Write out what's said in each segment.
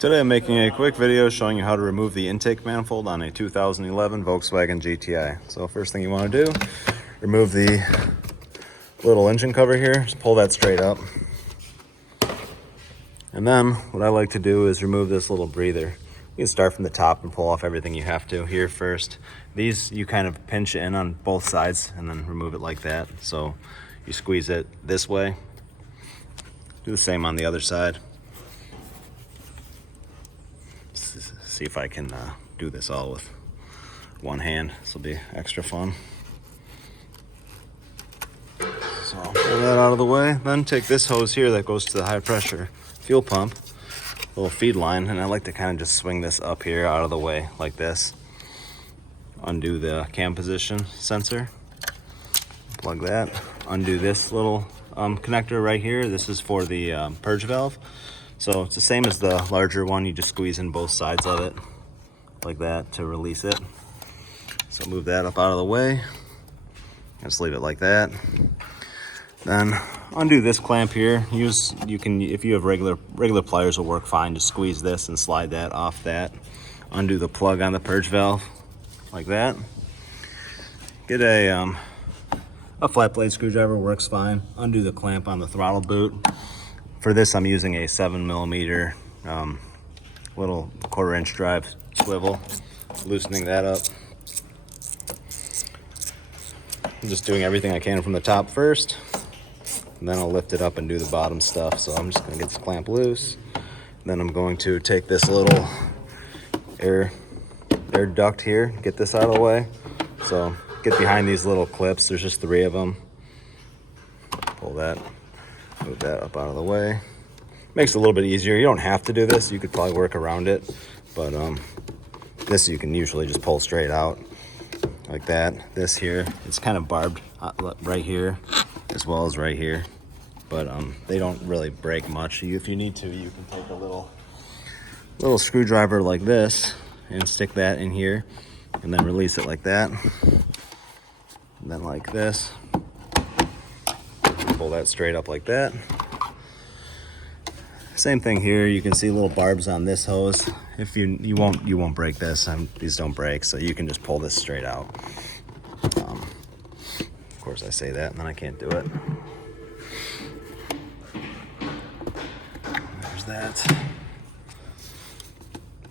Today I'm making a quick video showing you how to remove the intake manifold on a 2011 Volkswagen GTI. So first thing you want to do, remove the little engine cover here, just pull that straight up. And then what I like to do is remove this little breather. You can start from the top and pull off everything you have to here first. These you kind of pinch in on both sides and then remove it like that. So you squeeze it this way. Do the same on the other side. See if I can do this all with one hand. This will be extra fun. So pull that out of the way. Then take this hose here that goes to the high pressure fuel pump, little feed line, and I like to kind of just swing this up here out of the way like this. Undo the cam position sensor, plug that, undo this little connector right here. This is for the purge valve. So it's the same as the larger one. You just squeeze in both sides of it like that to release it. So move that up out of the way. Just leave it like that. Then undo this clamp here. You can, if you have regular pliers will work fine. Just squeeze this and slide that off that. Undo the plug on the purge valve like that. Get a flat blade screwdriver, works fine. Undo the clamp on the throttle boot. For this, I'm using a 7mm little 1/4-inch drive swivel, loosening that up. I'm just doing everything I can from the top first, and then I'll lift it up and do the bottom stuff. So I'm just gonna get this clamp loose. Then I'm going to take this little air duct here, get this out of the way. So get behind these little clips, there's just 3 of them. Pull that. Move that up out of the way. Makes it a little bit easier. You don't have to do this. You could probably work around it, but this you can usually just pull straight out like that. This here, it's kind of barbed right here as well as right here, but they don't really break much. If you need to, you can take a little screwdriver like this and stick that in here, and then release it like that, and then like this. Pull that straight up like that. Same thing here. You can see little barbs on this hose. If you won't break this. These don't break, so you can just pull this straight out. Of course, I say that and then I can't do it. There's that.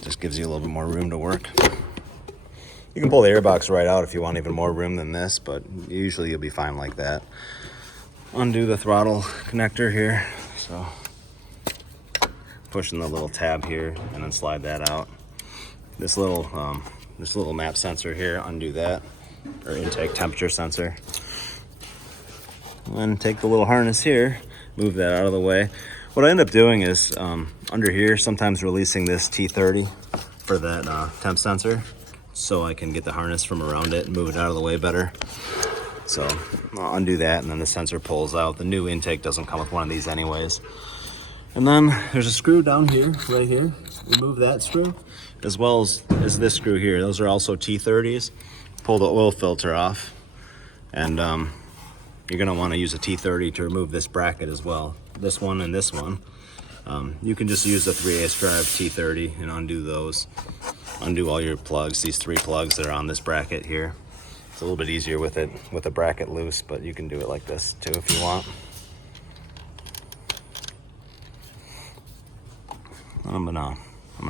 Just gives you a little bit more room to work. You can pull the airbox right out if you want even more room than this, but usually you'll be fine like that. Undo the throttle connector here, so pushing the little tab here and then slide that out. This little map sensor here, undo that, or intake temperature sensor. And then take the little harness here, move that out of the way. What I end up doing is under here, sometimes releasing this T30 for that temp sensor, so I can get the harness from around it and move it out of the way better. So I'll undo that, and then the sensor pulls out. The new intake doesn't come with one of these anyways. And then there's a screw down here, right here. Remove that screw, as well as this screw here. Those are also T30s. Pull the oil filter off, and you're gonna wanna use a T30 to remove this bracket as well. This one and this one. You can just use the 3/8 drive T30 and undo those. Undo all your plugs, these 3 plugs that are on this bracket here. It's a little bit easier with it with the bracket loose, but you can do it like this too if you want. I'm gonna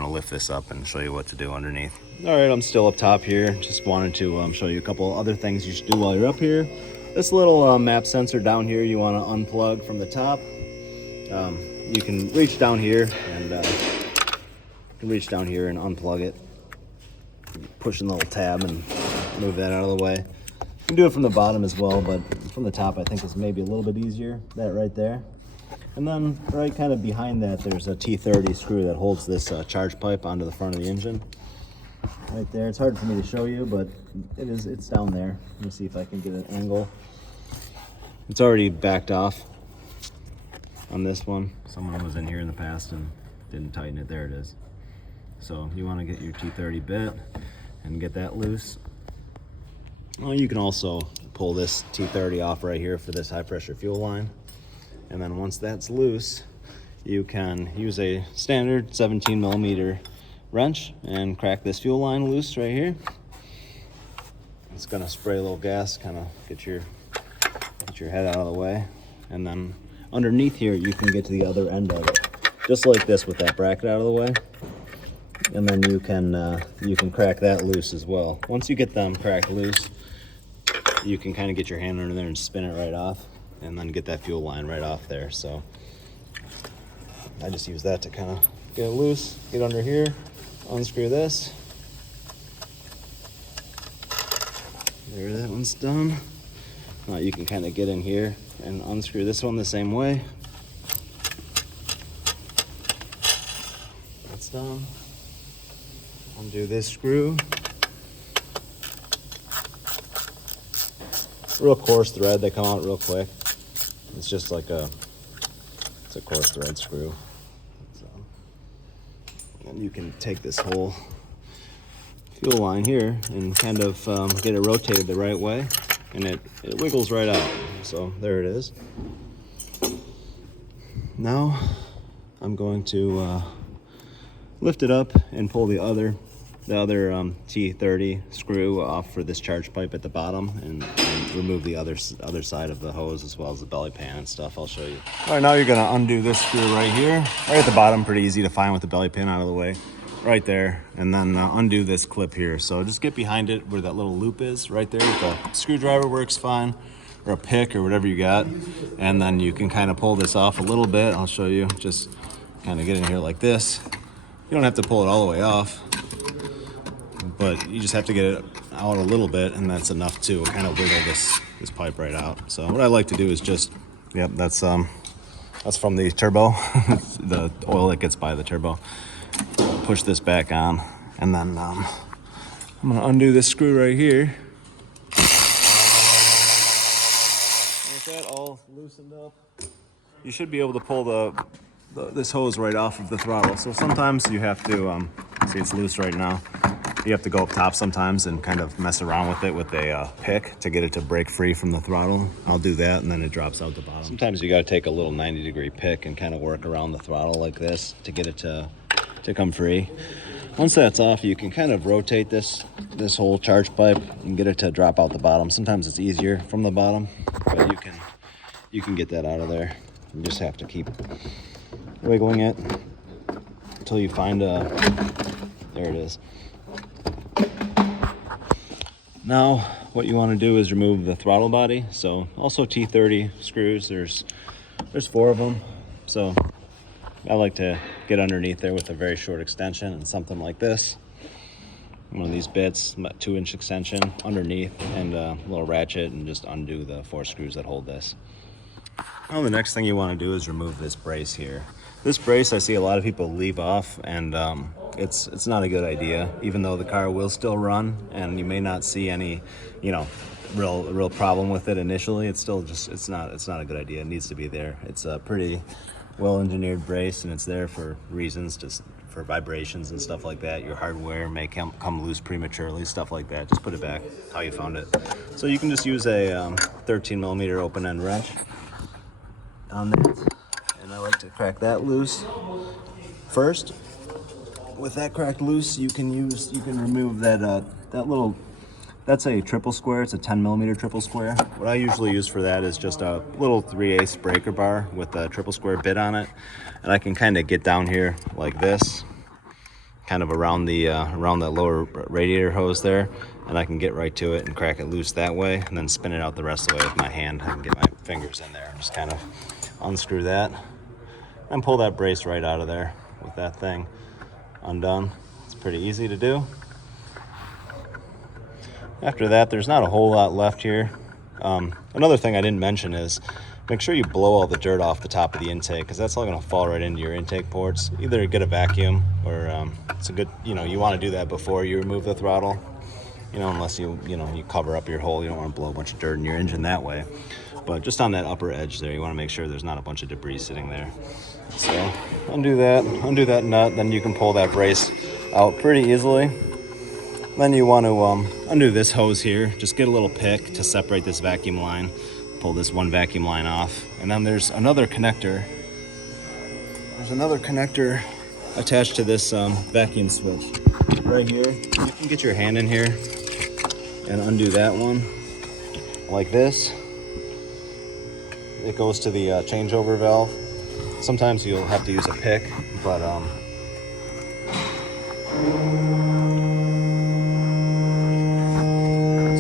lift this up and show you what to do underneath. All right, I'm still up top here. Just wanted to show you a couple other things you should do while you're up here. This little map sensor down here, you want to unplug from the top. You can reach down here and unplug it, pushing the little tab and move that out of the way. You can do it from the bottom as well, but from the top I think is maybe a little bit easier. That right there. And then right kind of behind that, there's a T30 screw that holds this charge pipe onto the front of the engine. Right there. It's hard for me to show you, but it's down there. Let me see if I can get an angle. It's already backed off on this one. Someone was in here in the past and didn't tighten it. There it is. So you want to get your T30 bit and get that loose. Well, you can also pull this T30 off right here for this high pressure fuel line. And then once that's loose, you can use a standard 17 millimeter wrench and crack this fuel line loose right here. It's gonna spray a little gas, kind of get your head out of the way. And then underneath here, you can get to the other end of it, just like this with that bracket out of the way. And then you can crack that loose as well. Once you get them cracked loose, you can kind of get your hand under there and spin it right off, and then get that fuel line right off there. So I just use that to kind of get it loose, get under here, unscrew this. There, that one's done. Now you can kind of get in here and unscrew this one the same way. That's done. Undo this screw. Real coarse thread, they come out real quick. It's just like it's a coarse thread screw. So, and you can take this whole fuel line here and kind of get it rotated the right way, and it wiggles right out. So there it is. Now I'm going to lift it up and pull the other T30 screw off for this charge pipe at the bottom, and remove the other side of the hose as well as the belly pan and stuff. I'll show you. All right, now you're gonna undo this screw right here, right at the bottom. Pretty easy to find with the belly pan out of the way, right there. And then undo this clip here. So just get behind it where that little loop is, right there. With a screwdriver works fine, or a pick or whatever you got. And then you can kind of pull this off a little bit. I'll show you. Just kind of get in here like this. You don't have to pull it all the way off, but you just have to get it out a little bit, and that's enough to kind of wiggle this pipe right out. So what I like to do is just, yep, that's from the turbo, the oil that gets by the turbo. Push this back on, and then I'm gonna undo this screw right here. With that all loosened up, you should be able to pull this hose right off of the throttle. So sometimes you have to, see it's loose right now. You have to go up top sometimes and kind of mess around with it with a pick to get it to break free from the throttle. I'll do that, and then it drops out the bottom. Sometimes you gotta take a little 90-degree pick and kind of work around the throttle like this to get it to come free. Once that's off, you can kind of rotate this whole charge pipe and get it to drop out the bottom. Sometimes it's easier from the bottom, but you can get that out of there. You just have to keep wiggling it until you find there it is. Now what you want to do is remove the throttle body. So also T30 screws, there's 4 of them. So I like to get underneath there with a very short extension and something like this. One of these bits, about 2-inch extension underneath, and a little ratchet, and just undo the 4 screws that hold this. Now the next thing you want to do is remove this brace here. This brace I see a lot of people leave off, and it's not a good idea, even though the car will still run and you may not see any, real problem with it initially. It's still just, it's not a good idea. It needs to be there. It's a pretty well-engineered brace, and it's there for reasons, just for vibrations and stuff like that. Your hardware may come loose prematurely, stuff like that. Just put it back how you found it. So you can just use a 13 millimeter open end wrench on that, and I like to crack that loose first. With that cracked loose, you can remove that that's a triple square. It's a 10 millimeter triple square. What I usually use for that is just a little 3/8 breaker bar with a triple square bit on it, and I can kind of get down here like this, kind of around that lower radiator hose there, and I can get right to it and crack it loose that way, and then spin it out the rest of the way with my hand. I can get my fingers in there and just kind of unscrew that and pull that brace right out of there with that thing undone. It's pretty easy to do. After that, there's not a whole lot left here. Another thing I didn't mention is make sure you blow all the dirt off the top of the intake, because that's all going to fall right into your intake ports. Either get a vacuum, or it's a good, you want to do that before you remove the throttle, unless you cover up your hole. You don't want to blow a bunch of dirt in your engine that way. But just on that upper edge there, you want to make sure there's not a bunch of debris sitting there. So undo that nut, then you can pull that brace out pretty easily. Then you want to undo this hose here. Just get a little pick to separate this vacuum line. Pull this one vacuum line off. And then there's another connector There's another connector attached to this vacuum switch right here. You can get your hand in here and undo that one like this. It goes to the changeover valve. Sometimes you'll have to use a pick, but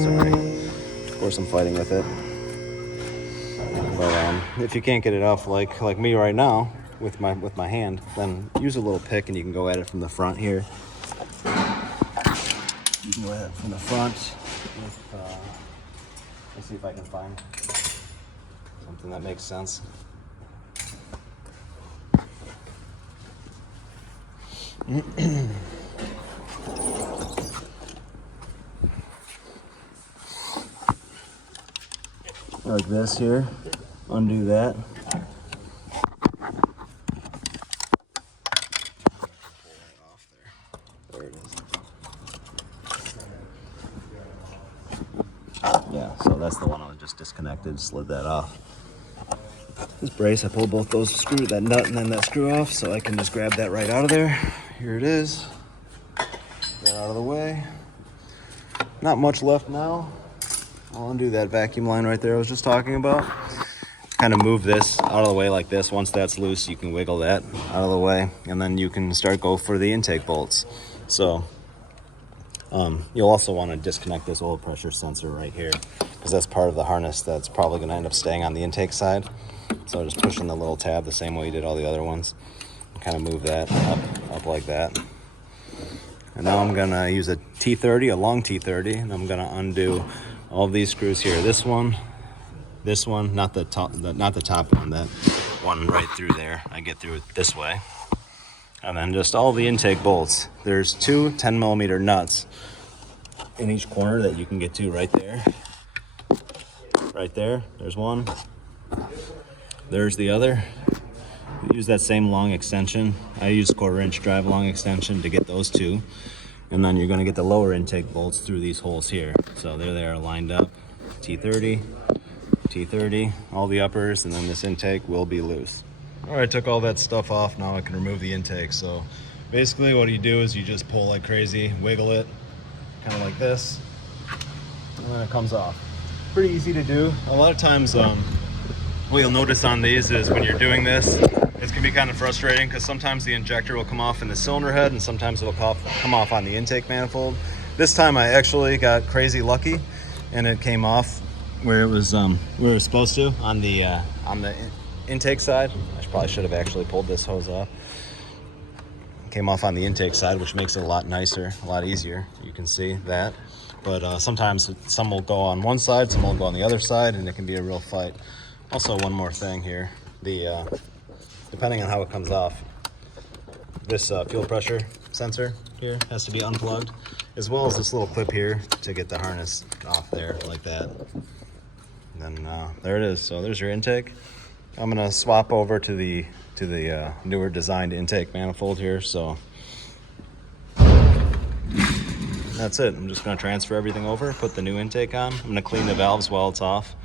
sorry, of course I'm fighting with it. But if you can't get it off like me right now with my hand, then use a little pick and you can go at it from the front here. You can go at it from the front. Let's see if I can find something that makes sense. Like this here. Undo that. There it is. Yeah, so that's the one I just disconnected, slid that off. This brace, I pulled both those screws, that nut and then that screw off, so I can just grab that right out of there. Here it is. Get that out of the way. Not much left now. I'll undo that vacuum line right there I was just talking about. Kind of move this out of the way like this. Once that's loose, you can wiggle that out of the way, and then you can go for the intake bolts. So you'll also want to disconnect this oil pressure sensor right here, because that's part of the harness that's probably going to end up staying on the intake side. So just pushing the little tab the same way you did all the other ones. Kind of move that up like that. And now I'm going to use a T30, a long T30, and I'm going to undo all of these screws here. This one, not the top one, that one right through there. I get through it this way. And then just all the intake bolts. There's two 10mm nuts in each corner that you can get to right there. Right there, there's one. There's the other. Use that same long extension. I use 1/4 inch drive long extension to get those two. And then you're gonna get the lower intake bolts through these holes here. So there they are lined up. T30, T30, all the uppers, and then this intake will be loose. All right, I took all that stuff off. Now I can remove the intake. So basically what you do is you just pull like crazy, wiggle it, kind of like this, and then it comes off. Pretty easy to do. A lot of times, what you'll notice on these is when you're doing this, it's gonna be kind of frustrating because sometimes the injector will come off in the cylinder head and sometimes it will come off on the intake manifold. This time I actually got crazy lucky and it came off where it was where it was supposed to on the intake side. I probably should have actually pulled this hose off. It came off on the intake side, which makes it a lot nicer, a lot easier. You can see that. But sometimes some will go on one side, some will go on the other side, and it can be a real fight. Also, one more thing here, depending on how it comes off, this fuel pressure sensor here has to be unplugged, as well as this little clip here to get the harness off there like that. And then there it is. So there's your intake. I'm gonna swap over to the newer designed intake manifold here. So that's it. I'm just gonna transfer everything over, put the new intake on. I'm gonna clean the valves while it's off,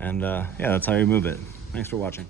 and yeah, that's how you remove it. Thanks for watching.